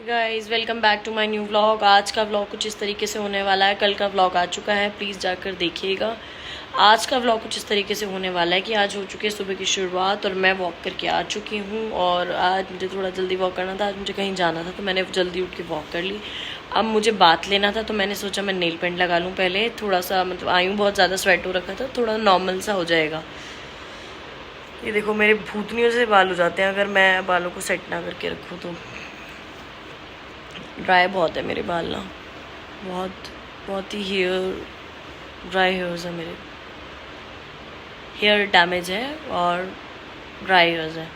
Guys welcome back to my new vlog. आज का vlog कुछ इस तरीके से होने वाला है। कल का व्लॉग आ चुका है, प्लीज़ जाकर देखिएगा। आज का व्लॉग कुछ इस तरीके से होने वाला है कि आज हो चुकी है सुबह की शुरुआत और मैं वॉक करके आ चुकी हूँ। और आज मुझे थोड़ा जल्दी वॉक करना था, आज मुझे कहीं जाना था तो मैंने जल्दी उठ के वॉक कर ली। अब मुझे बात लेना था तो मैंने सोचा मैं नेल पेंट लगा लूँ पहले। थोड़ा सा मतलब आई हूँ, बहुत ज़्यादा स्वेट हो रखा था, थोड़ा नॉर्मल सा हो जाएगा। ये देखो मेरे भूतनियों से बाल हो जाते हैं अगर मैं बालों को सेट ना करके रखूँ तो। ड्राई बहुत है मेरे बाल ना, बहुत ही हेयर ड्राई हेयर्स है मेरे। हेयर डैमेज है और ड्राई हेयर्स है।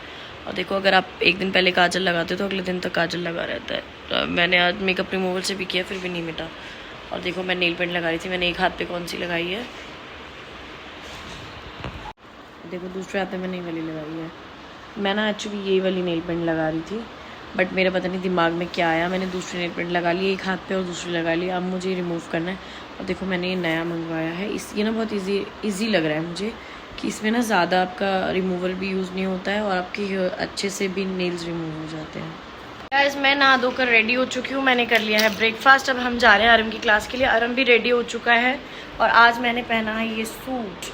और देखो अगर आप एक दिन पहले काजल लगाते हो तो अगले दिन तक काजल लगा रहता है। तो मैंने आज मेकअप रिमूवल से भी किया फिर भी नहीं मिटा। और देखो मैं नेल पेंट लगा रही थी, मैंने एक हाथ पे कौन सी लगाई है, देखो दूसरे हाथ पे मैंने ये वाली लगाई है। मैं ना एक्चुअली ये वाली नेल पेंट लगा रही थी बट मेरे पता नहीं दिमाग में क्या आया, मैंने दूसरी नेल पेंट लगा ली एक हाथ पे और दूसरी लगा ली। अब मुझे रिमूव करना है। और देखो मैंने ये नया मंगवाया है, ये ना बहुत इजी लग रहा है मुझे कि इसमें ना ज़्यादा आपका रिमूवल भी यूज़ नहीं होता है और आपके अच्छे से भी नेल्स रिमूव हो जाते हैं। गाइस मैं नहा धोकर रेडी हो चुकी हूँ, मैंने कर लिया है ब्रेकफास्ट। अब हम जा रहे हैं आरम की क्लास के लिए। आरम भी रेडी हो चुका है और आज मैंने पहना है ये सूट।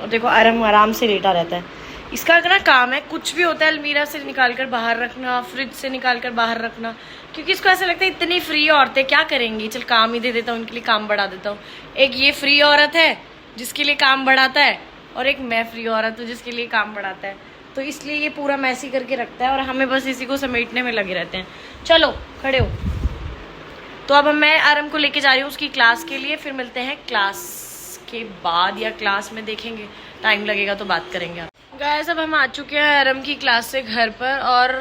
और देखो आरम आराम से लेटा रहता है। इसका ना काम है कुछ भी होता है अलमीरा से निकाल कर बाहर रखना, फ्रिज से निकाल कर बाहर रखना, क्योंकि इसको ऐसा लगता है इतनी फ्री औरतें क्या करेंगी, चल काम ही दे देता हूँ, उनके लिए काम बढ़ा देता हूँ। एक ये फ्री औरत है जिसके लिए काम बढ़ाता है और एक मैं फ्री औरत हूँ जिसके लिए काम बढ़ाता है। तो इसलिए ये पूरा मैसी करके रखता है और हमें बस इसी को समेटने में लगे रहते हैं। चलो खड़े हो। तो अब मैं आरम को लेके जा रही हूँ उसकी क्लास के लिए, फिर मिलते हैं क्लास के बाद या क्लास में, देखेंगे टाइम लगेगा तो बात करेंगे। गाइस अब हम आ चुके हैं आरम की क्लास से घर पर और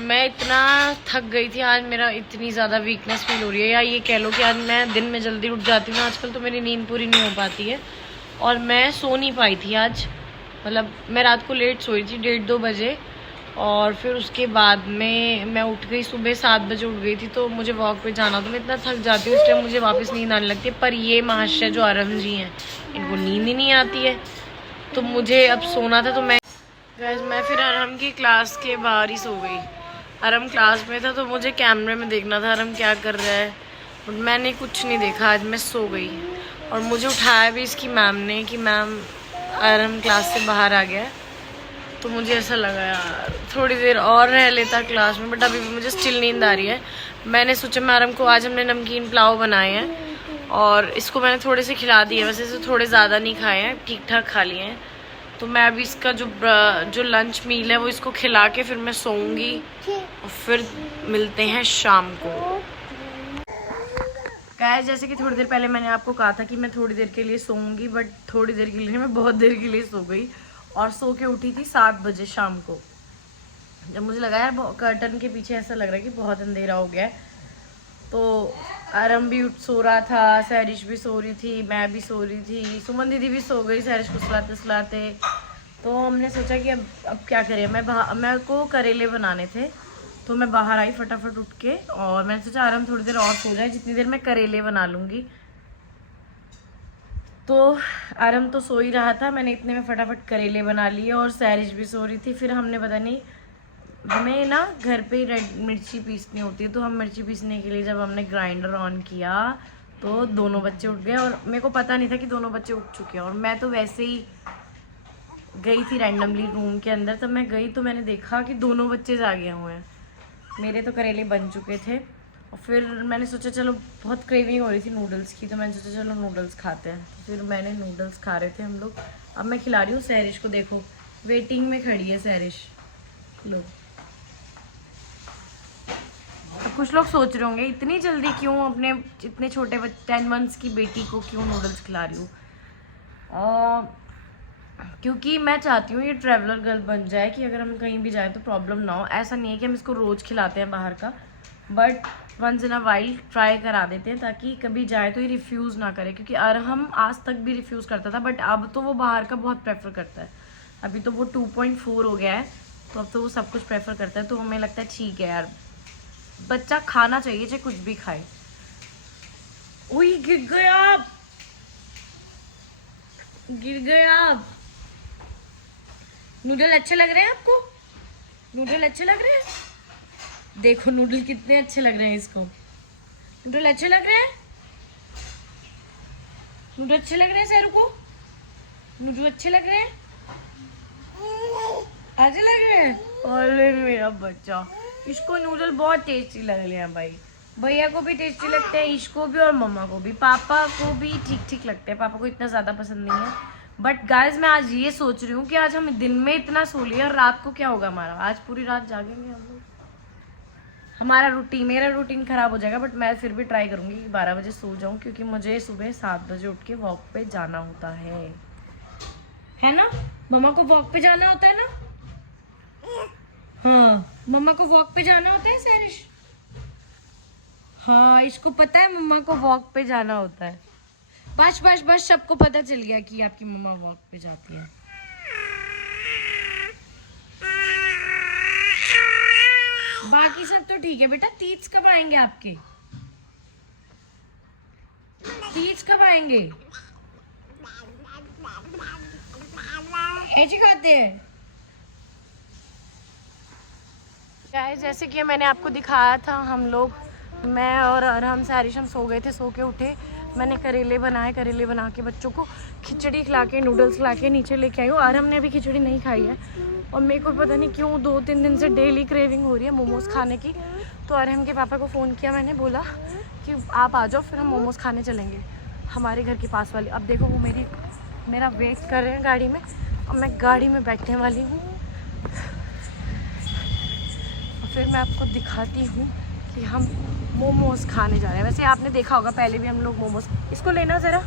मैं इतना थक गई थी आज, मेरा इतनी ज़्यादा वीकनेस फील हो रही है, या ये कह लो कि आज मैं दिन में जल्दी उठ जाती हूँ आजकल तो मेरी नींद पूरी नहीं हो पाती है और मैं सो नहीं पाई थी आज। मतलब मैं रात को लेट सोई थी 1:30-2 बजे और फिर उसके बाद में मैं उठ गई सुबह 7 बजे उठ गई थी। तो मुझे वॉक पे जाना, तो मैं इतना थक जाती हूँ उस टाइम मुझे वापस नींद आने लगती है। पर ये महाशय जो आरम जी हैं इनको नींद ही नहीं आती है तो मुझे अब सोना था। तो मैं फिर आरम की क्लास के बाहर ही सो गई। आरम क्लास में था तो मुझे कैमरे में देखना था आरम क्या कर रहा है, बट मैंने कुछ नहीं देखा, आज मैं सो गई। और मुझे उठाया भी इसकी मैम ने कि मैम आरम क्लास से बाहर आ गया है। तो मुझे ऐसा लगा यार थोड़ी देर और रह लेता क्लास में, बट अभी भी मुझे स्टिल नींद आ रही है। मैंने सोचा मैं आरम को, आज हमने नमकीन पुलाव बनाए हैं और इसको मैंने थोड़े से खिला दिए, वैसे इसे थोड़े ज़्यादा नहीं खाए हैं, ठीक ठाक खा लिए हैं। तो मैं अभी इसका जो लंच मील है वो इसको खिला के फिर मैं सोऊंगी और फिर मिलते हैं शाम को। गाइस जैसे कि थोड़ी देर पहले मैंने आपको कहा था कि मैं थोड़ी देर के लिए सोऊंगी, बट थोड़ी देर के लिए मैं बहुत देर के लिए सो गई और सो के उठी थी 7 बजे शाम को। जब मुझे लगा यार कर्टन के पीछे ऐसा लग रहा है कि बहुत अंधेरा हो गया है, तो आरम भी सो रहा था, सैरिश भी सो रही थी, मैं भी सो रही थी, सुमन दीदी भी सो गई सैरिश को सुलाते सुलाते। तो हमने सोचा कि अब क्या करें। मैं को करेले बनाने थे तो मैं बाहर आई फटाफट उठ के और मैंने सोचा आरम थोड़ी देर और सो जाए, जितनी देर मैं करेले बना लूँगी। तो आरम तो सो ही रहा था, मैंने इतने में फटाफट करेले बना लिए और सैरिश भी सो रही थी। फिर हमने पता नहीं, हमें ना घर पे ही रेड मिर्ची पीसनी होती है, तो हम मिर्ची पीसने के लिए जब हमने ग्राइंडर ऑन किया तो दोनों बच्चे उठ गए और मेरे को पता नहीं था कि दोनों बच्चे उठ चुके हैं। और मैं तो वैसे ही गई थी रैंडमली रूम के अंदर, तब मैं गई तो मैंने देखा कि दोनों बच्चे जागे हुए हैं। मेरे तो करेले बन चुके थे और फिर मैंने सोचा चलो, बहुत क्रेविंग हो रही थी नूडल्स की, तो मैंने सोचा चलो नूडल्स खाते हैं। तो फिर मैंने नूडल्स खा रहे थे हम लोग। अब मैं खिला रही हूँ सैरिश को, देखो वेटिंग में खड़ी है सैरिश। लो, अब कुछ लोग सोच रहे होंगे इतनी जल्दी क्यों अपने इतने छोटे 10 मंथ्स की बेटी को क्यों नूडल्स खिला रही हूँ। क्योंकि मैं चाहती हूँ ये ट्रैवलर गर्ल बन जाए कि अगर हम कहीं भी जाएं तो प्रॉब्लम ना हो। ऐसा नहीं है कि हम इसको रोज़ खिलाते हैं बाहर का, but once in a while try करा देते हैं ताकि कभी जाए तो ये रिफ्यूज़ ना करे। क्योंकि हम आज तक भी रिफ्यूज़ करता था, बट अब तो वो बाहर का बहुत प्रेफर करता है। अभी तो वो 2.4 हो गया है तो अब तो वो सब कुछ प्रेफर करता है। तो हमें लगता है ठीक है यार, बच्चा खाना चाहिए चाहे कुछ भी खाए। ओए गिर गया, गिर गया। नूडल अच्छे लग रहे हैं आपको? नूडल अच्छे लग रहे हैं? देखो नूडल कितने अच्छे लग रहे हैं इसको। नूडल अच्छे लग रहे हैं, नूडल अच्छे लग रहे हैं सैरू को, नूडल अच्छे लग रहे हैं, अच्छे लग रहे हैं। अरे मेरा बच्चा, इसको नूडल बहुत टेस्टी लग रहे हैं भाई। भैया को भी टेस्टी लगते हैं, इसको भी और मम्मा को भी। पापा को भी ठीक ठीक लगते हैं, पापा को इतना ज़्यादा पसंद नहीं है। बट गाइस मैं आज ये सोच रही हूँ कि आज हम दिन में इतना सो लिया और रात को क्या होगा हमारा। आज पूरी रात जागेंगे हम लोग, हमारा रूटीन, मेरा रूटीन ख़राब हो जाएगा। बट मैं फिर भी ट्राई करूँगी कि 12 बजे सो जाऊँ, क्योंकि मुझे सुबह 7 बजे उठ के वॉक पे जाना होता है ना। मम्मा को वॉक पे जाना होता है ना। हाँ मम्मा को वॉक पे जाना होता है सैरिश। हाँ इसको पता है मम्मा को वॉक पे जाना होता है। बस बस बस सबको पता चल गया कि आपकी मम्मा वॉक पे जाती है। बाकी सब तो ठीक है बेटा। तीज कब आएंगे आपके, तीज कब आएंगे? ऐसे खाते हैं गाइस। जैसे कि मैंने आपको दिखाया था, हम लोग, मैं और हम सारिश, हम सो गए थे, सो के उठे। मैंने करेले बनाए, करेले बना के बच्चों को खिचड़ी खिला के, नूडल्स खिला के नीचे लेके आई हूँ। और हमने अभी खिचड़ी नहीं खाई है और मेरे को पता नहीं क्यों 2-3 दिन से डेली क्रेविंग हो रही है मोमोज़ खाने की। तो अरहम के पापा को फ़ोन किया, मैंने बोला कि आप आ जाओ, फिर हम मोमोज़ खाने चलेंगे हमारे घर के पास वाली। अब देखो वो मेरा वेट कर रहे हैं गाड़ी में, और मैं गाड़ी में बैठने वाली हूँ। फिर मैं आपको दिखाती हूँ कि हम मोमोज़ खाने जा रहे हैं। वैसे आपने देखा होगा पहले भी हम लोग मोमोज़, इसको लेना ज़रा,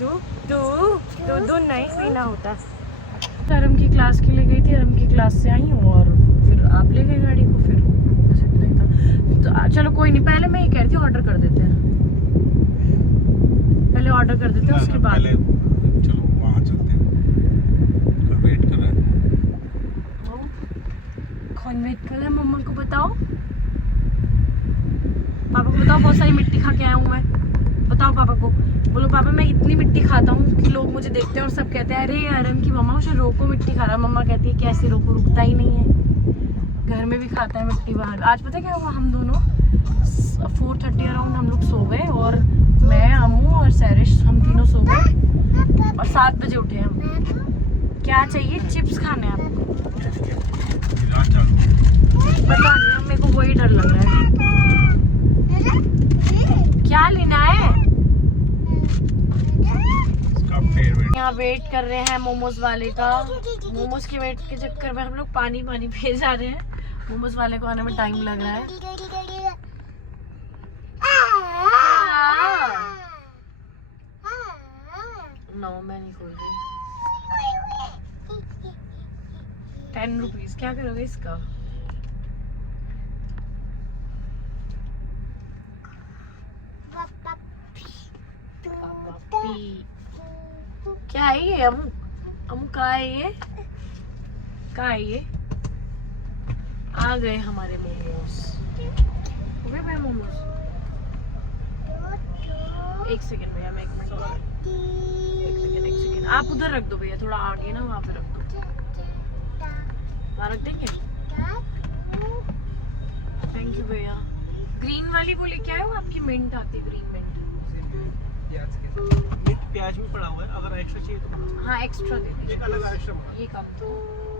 दूध नहीं पीना होता। अरम की क्लास के लिए गई थी, अरम की क्लास से आई हूँ और फिर आप ले गए गाड़ी को। फिर मुझे नहीं था तो चलो कोई नहीं, पहले मैं ये कह रही थी ऑर्डर कर देते हैं, पहले ऑर्डर कर देते हैं, उसके बाद चलो वहाँ चलते हैं। वेट कर रहा है, कौन वेट कर रहा है? मम्मा को बताओ, पापा को बताओ बहुत सारी मिट्टी खा के आया हूँ मैं। बताओ पापा को, बोलो पापा मैं इतनी मिट्टी खाता हूँ कि लोग मुझे देखते हैं और सब कहते हैं अरे अरम की मम्मा उसे रोको मिट्टी खा रहा। मम्मा कहती है कैसे रोको, रुकता ही नहीं है, घर में भी खाता है मिट्टी बाहर। आज पता क्या हुआ, हम दोनों 4:30 अराउंड हम लोग सो गए, और मैं, अम्मू और सैरिश, हम तीनों सो गए और 7 बजे उठे हम। क्या चाहिए? चिप्स खाने हैं आपको? पता नहीं, अब मेरे को वही डर लग रहा है। क्या लेना है? यहाँ वेट कर रहे हैं मोमोज वाले का। मोमोज के वेट के चक्कर में हम लोग पानी पे जा रहे हैं। मोमोज वाले को आने में टाइम लग रहा है। नो मैं नहीं खोल रही। 10 रुपीज, क्या करोगे इसका? क्या है ये? अमू कहाँ है ये? कहाँ है ये? आ गए हमारे मोमोज। हो गए भाई मोमोज? एक सेकेंड भैया, मैं 1 मिनट और, एक सेकेंड आप उधर रख दो भैया, थोड़ा आगे ना वहाँ पे रख दो। वहाँ रख देंगे? थैंक यू भैया। ग्रीन वाली वो लेके आए हो, आपकी मिंट आती है, ग्रीन मिंट। प्याज में पड़ा हुआ है, अगर एक्स्ट्रा चाहिए तो हाँ एक्स्ट्रा दे दीजिए। एक अलग एक्स्ट्रा ये कम तो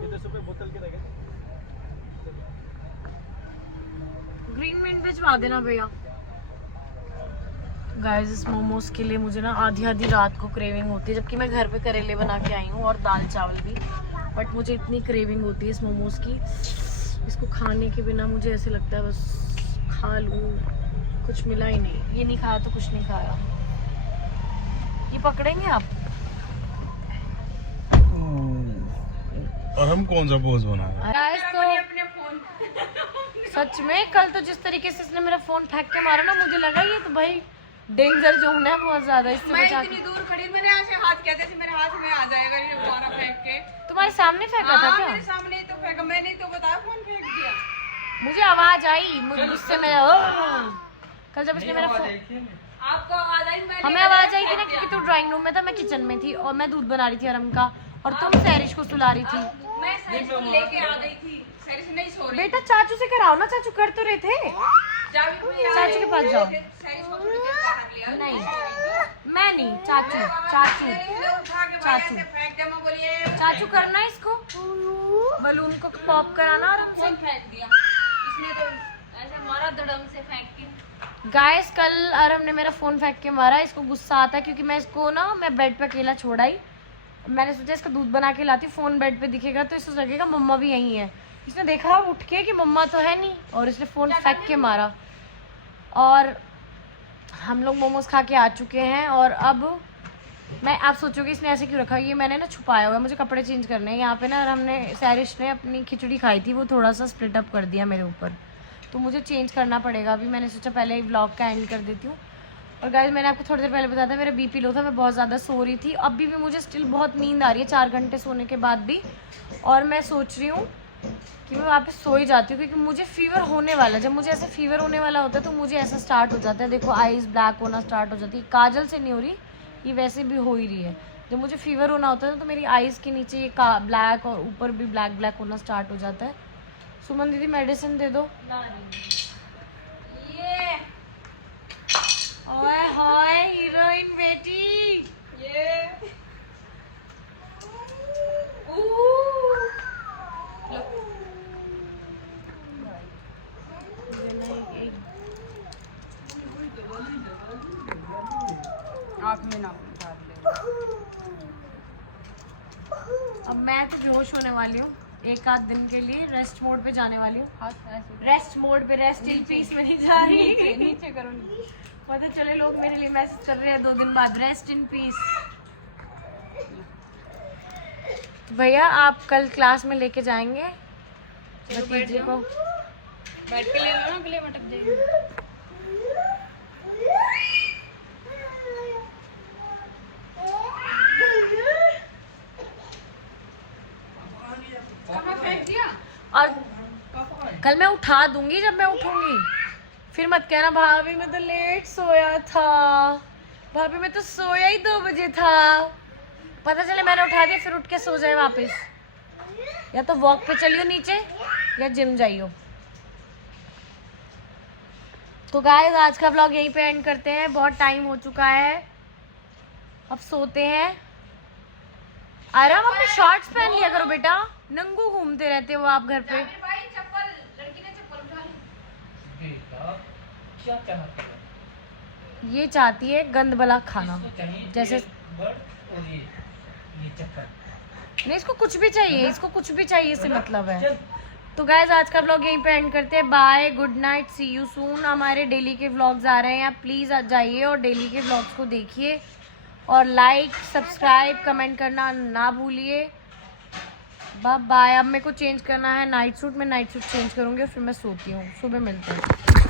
ये 10 रुपए बोतल के लगे। ग्रीन मिंट भिजवा देना भैया। गाइस इस मोमोज के लिए मुझे ना आधी रात को क्रेविंग होती है, जबकि मैं घर पे करेले बना के आई हूँ और दाल चावल भी। बट मुझे इतनी क्रेविंग होती है इस मोमोज की, इसको खाने के बिना मुझे ऐसे लगता है बस खा लूँ, कुछ मिला ही नहीं। ये नहीं खाया तो कुछ नहीं खाया। ये पकड़ेंगे आप? और हम कौन सा पोज बना रहे हैं? गाइस तो अपने फोन सच में कल तो जिस तरीके से इसने मेरा फोन फेंक के मारा ना, मुझे लगा ये तो भाई डेंजर जोन है बहुत ज्यादा। इससे मैं बचा इतनी दूर खड़ी, मैंने ऐसे हाथ किया जैसे मेरे हाथ में आ जाएगा ये दोबारा फेंक के। तुम्हारे सामने फेंका था क्या? मेरे सामने ही तो फेंका, मैंने ही तो बताया फोन फेंक दिया। मुझे आवाज आई, मुझे गुस्से में कल जब इसने मेरा फोन, आपको आवाज आई? हमें आवाज आई थी ना क्योंकि तू ड्राइंग रूम में था, मैं किचन में थी और मैं दूध बना रही थी अरम का, और तुम सैरिश को सुला रही थी। मैं सैरिश को लेके आ गई थी, सैरी से नहीं सो रही। बेटा चाचू से कराओ ना, चाचू कर तो रहे थे। चाबी भी आ चाचू के पास जाओ। सैरी को थोड़ी देर बाहर लिया। नहीं मैं नहीं, चाचू चाचू उठा के चाचू। से फेंक दे। मैं बोलिए चाचू करना है इसको, बलून को पॉप कराना और फोन फेंक दिया इसने तो, ऐसे मारा धड़म से फेंक के। गाइस कल अरम ने मेरा फोन फेंक के मारा। इसको गुस्सा आता है क्योंकि मैं इसको ना, मैं बेड पे अकेला छोड़ा ही। मैंने सोचा इसका दूध बना के लाती, फोन बेड पे दिखेगा तो इसको लगेगा मम्मा भी यहीं है। इसने देखा उठ के कि मम्मा तो है नहीं, और इसने फोन फेंक के मारा। और हम लोग मोमोज खा के आ चुके हैं, और अब मैं आप सोचोगे इसने ऐसे क्यों रखा, ये मैंने ना छुपाया हुआ है, मुझे कपड़े चेंज करने हैं यहाँ पे ना। और हमने सैरिश ने अपनी खिचड़ी खाई थी, वो थोड़ा सा स्प्लिट अप कर दिया मेरे ऊपर, तो मुझे चेंज करना पड़ेगा। अभी मैंने सोचा पहले ही व्लॉग का एंड कर देती हूँ। और गाइस मैंने आपको थोड़ी देर पहले बताया था मेरा बीपी लो था, मैं बहुत ज़्यादा सो रही थी। अभी भी मुझे स्टिल बहुत नींद आ रही है 4 घंटे सोने के बाद भी, और मैं सोच रही हूँ कि मैं वहाँ पे सो ही जाती हूँ, क्योंकि मुझे फीवर होने वाला है। जब मुझे ऐसे फीवर होने वाला होता है तो मुझे ऐसा स्टार्ट हो जाता है, देखो आईज ब्लैक होना स्टार्ट हो जाती है। काजल से नहीं हो रही, ये वैसे भी हो ही रही है। जब मुझे फीवर होना होता है तो मेरी आईज के नीचे ये ब्लैक और ऊपर भी ब्लैक ब्लैक होना स्टार्ट हो जाता है। सुमन दीदी मेडिसिन दे दो। ये ओए हाय हीरोइन बेटी, ये आँख में ना डाल दे। अब मैं तो बेहोश होने वाली हूँ 1 आध दिन के लिए, रेस्ट मोड पे जाने वाली हूँ। हाथ ऐसे रेस्ट मोड पे, रेस्ट इन पीस में नहीं जा रही। नीचे करो नीचे। पता चले लोग मेरे लिए मैसेज कर रहे हैं 2 दिन बाद, रेस्ट इन पीस। तो भैया आप कल क्लास में लेके जाएंगे भतीजे को? बैठ के ले लो ना, गले मटक जाएगी। कहाँ फेंक दिया? और कल मैं उठा दूंगी जब मैं उठूंगी, फिर मत कहना भाभी मैं तो लेट सोया था, भाभी मैं तो सोया ही 2 बजे था। पता चले मैंने उठा दिया फिर उठ के सो जाए वापस। या तो वॉक पे चलियो नीचे या जिम जाइयो। तो गाइस आज का व्लॉग यहीं पे एंड करते हैं, बहुत टाइम हो चुका है, अब सोते हैं। आराम अपने शॉर्ट्स पहन लिया करो बेटा, नंगू घूमते रहते हो आप घर पे। भाई चप्पल, लड़की ने चप्पल उठा ली। क्या चाहता है? ये चाहती है गंद बला खाना, जैसे और ये चक्कर। नहीं इसको कुछ भी चाहिए, इसको कुछ भी चाहिए से मतलब है। तो गाइज आज का व्लॉग यहीं पे एंड करते हैं। Bye, good night, see you soon. हमारे डेली के व्लॉग्स आ रहे हैं, आप प्लीज़ जाइए और डेली के व्लॉग्स को देखिए, और लाइक सब्सक्राइब कमेंट करना ना भूलिए। Bye bye. अब मेरे को चेंज करना है नाइट सूट, मैं नाइट सूट चेंज करूँगी और फिर मैं सोती हूँ। सुबह मिलते हैं।